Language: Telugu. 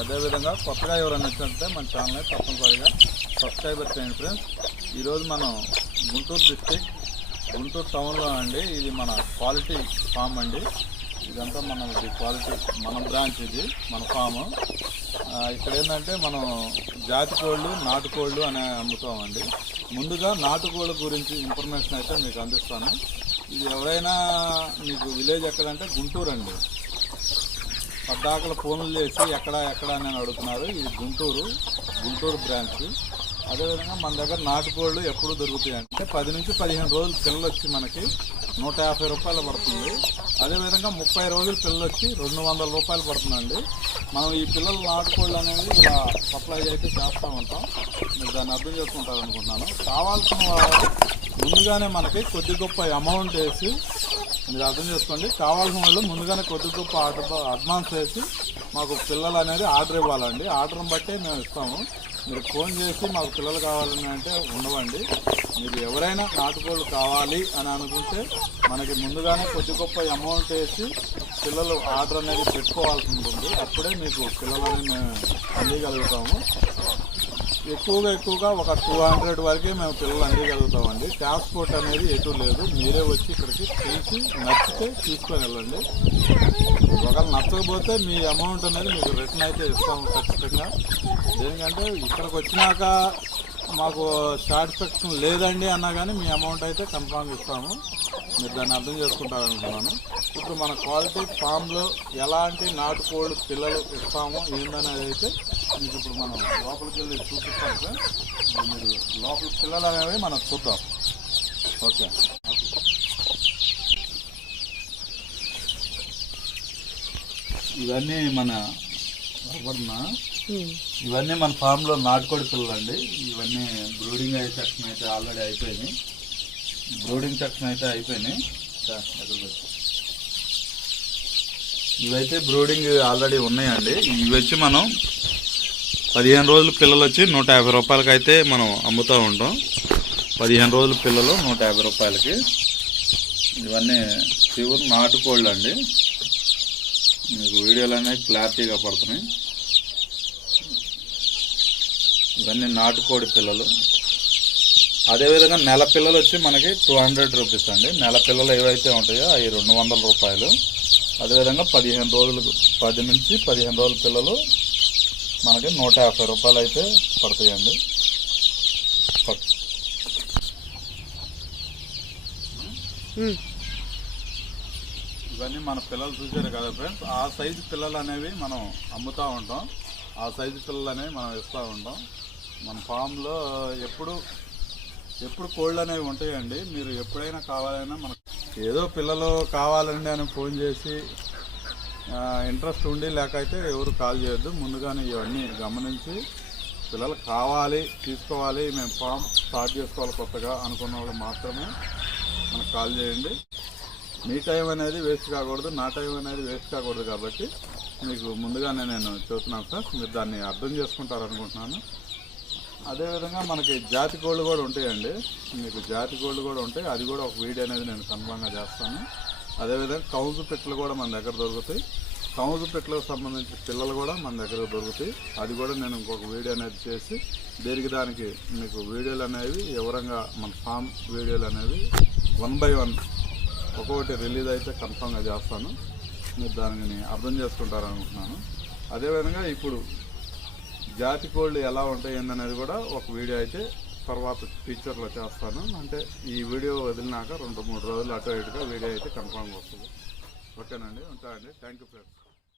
అదేవిధంగా కొత్తగా ఎవరైనా వచ్చినట్టే మన ఛానల్ని తప్పనిసరిగా సబ్స్క్రైబర్ చేయండి ఫ్రెండ్స్. ఈరోజు మనం గుంటూరు డిస్టిక్ గుంటూరు టౌన్లో అండి ఇది మన క్వాలిటీ ఫామ్ అండి. ఇదంతా మన క్వాలిటీ మన బ్రాంచ్ ఇది మన ఫామ్. ఇక్కడ ఏంటంటే మనం జాతి కోళ్ళు నాటుకోళ్ళు అనే అమ్ముతామండి. ముందుగా నాటుకోళ్ళ గురించి ఇన్ఫర్మేషన్ అయితే మీకు అందిస్తాను. ఇది ఎవరైనా మీకు విలేజ్ ఎక్కడంటే గుంటూరు అండి పద్దాకల ఫోన్లు చేసి ఎక్కడ ఎక్కడ అని అడుగుతున్నారు. ఇది గుంటూరు గుంటూరు బ్రాంచ్. అదేవిధంగా మన దగ్గర నాటుకోళ్ళు ఎప్పుడు దొరుకుతాయి అంటే పది నుంచి పదిహేను రోజులు పిల్లలు వచ్చి మనకి నూట యాభై రూపాయలు పడుతుంది. అదేవిధంగా ముప్పై రోజులు పిల్లలు వచ్చి రెండు వందల రూపాయలు పడుతుందండి. మనం ఈ పిల్లలు నాటుకోళ్ళు అనేవి ఇలా సప్లై అయితే చేస్తూ ఉంటాం. మీరు దాన్ని అర్థం చేసుకుంటారు అనుకుంటున్నాను కావాల్సిన ముందుగానే మనకి కొద్ది గొప్ప అమౌంట్ వేసి మీరు అర్థం చేసుకోండి. కావాల్సిన వాళ్ళు ముందుగానే కొద్ది గొప్ప ఆర్డర్ అడ్వాన్స్ వేసి మాకు పిల్లలు అనేది ఆర్డర్ ఇవ్వాలండి. ఆర్డర్ని బట్టే మేము ఇస్తాము. మీరు ఫోన్ చేసి మాకు పిల్లలు కావాలని అంటే ఉండవండి. మీరు ఎవరైనా నాటుకోళ్ళు కావాలి అని అనుకుంటే మనకి ముందుగానే కొద్ది గొప్ప అమౌంట్ వేసి పిల్లలు ఆర్డర్ అనేది పెట్టుకోవాల్సి ఉంటుంది. అప్పుడే మీకు పిల్లలని మేము అందగలుగుతాము. ఎక్కువగా ఎక్కువగా ఒక టూ హండ్రెడ్ వరకే మేము పిల్లలు అందిగలుగుతామండి. ట్రాన్స్పోర్ట్ అనేది ఎటు లేదు. మీరే వచ్చి ఇక్కడికి చూసి నచ్చితే తీసుకొని వెళ్ళండి. ఒకవేళ నచ్చకపోతే మీ అమౌంట్ అనేది మీకు రిటర్న్ అయితే ఇస్తాము ఖచ్చితంగా. దేనికంటే ఇక్కడికి వచ్చినాక మాకు సాటిస్ఫాక్షన్ లేదండి అన్నా కానీ మీ అమౌంట్ అయితే కన్ఫామ్ ఇస్తాము. మీరు దాన్ని అర్థం చేసుకుంటారనుకున్నాను. ఇప్పుడు మన క్వాలిటీ ఫామ్లో ఎలాంటి నాటుకోళ్ళు పిల్లలు ఇస్తాము ఏందనేది అయితే మీకు ఇప్పుడు మనం లోపలికి వెళ్ళి చూపిస్తాం సార్. మీరు లోపల పిల్లలు అనేవి మనం చూద్దాం. ఓకే. ఇవన్నీ మన ఎవరన్నా ఇవన్నీ మన ఫామ్లో నాటుకోడి పిల్లలు అండి ఇవన్నీ బ్రూడింగ్ అయ్యే సెక్షన్ అయితే ఆల్రెడీ అయిపోయినాయి. బ్రూడింగ్ సెక్షన్ అయితే అయిపోయినాయి. ఇవైతే బ్రూడింగ్ ఆల్రెడీ ఉన్నాయండి. ఇవి వచ్చి మనం పదిహేను రోజులు పిల్లలు వచ్చి నూట యాభై రూపాయలకి అయితే మనం అమ్ముతూ ఉంటాం. పదిహేను రోజుల పిల్లలు నూట యాభై రూపాయలకి. ఇవన్నీ ప్యూర్ నాటుకోళ్ళు అండి మీకు వీడియోలు అనేవి క్లారిటీగా పడుతున్నాయి. ఇవన్నీ నాటుకోడి పిల్లలు. అదేవిధంగా నెల పిల్లలు వచ్చి మనకి టూ హండ్రెడ్ రూపీస్ అండి. నెల పిల్లలు ఏవైతే ఉంటాయో అవి రెండు వందల రూపాయలు. అదేవిధంగా పదిహేను రోజులు పది నుంచి పదిహేను రోజుల పిల్లలు మనకి నూట యాభై రూపాయలు అయితే పడతాయండి. ఇవన్నీ మన పిల్లలు చూసారు కదా ఫ్రెండ్స్. ఆ సైజు పిల్లలు అనేవి మనం అమ్ముతూ ఉంటాం. ఆ సైజు పిల్లలనే మనం ఇస్తూ ఉంటాం. మన ఫామ్లో ఎప్పుడు ఎప్పుడు కోళ్ళు అనేవి ఉంటాయండి. మీరు ఎప్పుడైనా కావాలైనా మనకు ఏదో పిల్లలు కావాలండి అని ఫోన్ చేసి ఇంట్రెస్ట్ ఉండి లేకైతే ఎవరు కాల్ చేయొద్దు. ముందుగానే ఇవన్నీ గమనించి పిల్లలు కావాలి తీసుకోవాలి. మేము ఫామ్ స్టార్ట్ చేసుకోవాలి కొత్తగా అనుకున్న వాళ్ళు మాత్రమే మనకు కాల్ చేయండి. మీ టైం అనేది వేస్ట్ కాకూడదు నా టైం అనేది వేస్ట్ కాకూడదు కాబట్టి మీకు ముందుగానే నేను చెబుతున్నాను సార్ మీరు దాన్ని అర్థం చేసుకుంటారు అనుకుంటున్నాను అదేవిధంగా మనకి జాతి కోళ్ళు కూడా ఉంటాయండి. మీకు జాతి కోళ్ళు కూడా ఉంటాయి. అది కూడా ఒక వీడియో అనేది నేను కన్ఫామ్గా చేస్తాను. అదేవిధంగా కౌజు పెట్టలు కూడా మన దగ్గర దొరుకుతాయి. కౌజు పెట్టలకు సంబంధించిన పిల్లలు కూడా మన దగ్గర దొరుకుతాయి. అది కూడా నేను ఇంకొక వీడియో అనేది చేసి దీనికి దానికి మీకు వీడియోలు అనేవి వివరంగా మన ఫామ్ వీడియోలు అనేవి వన్ బై వన్ ఒక్కొక్కటి రిలీజ్ అయితే కన్ఫామ్గా చేస్తాను. మీరు దానిని అర్థం చేసుకుంటారు అనుకుంటున్నాను అదేవిధంగా ఇప్పుడు జాతి కోళ్ళు ఎలా ఉంటాయి ఏందనేది కూడా ఒక వీడియో అయితే తర్వాత ఫ్యూచర్లో చేస్తాను. అంటే ఈ వీడియో వదిలినాక రెండు మూడు రోజులు అటు ఇటుగా వీడియో అయితే కన్ఫామ్గా వస్తుంది. ఓకేనండి ఉంటానండి థ్యాంక్ యూ ఫ్రెండ్స్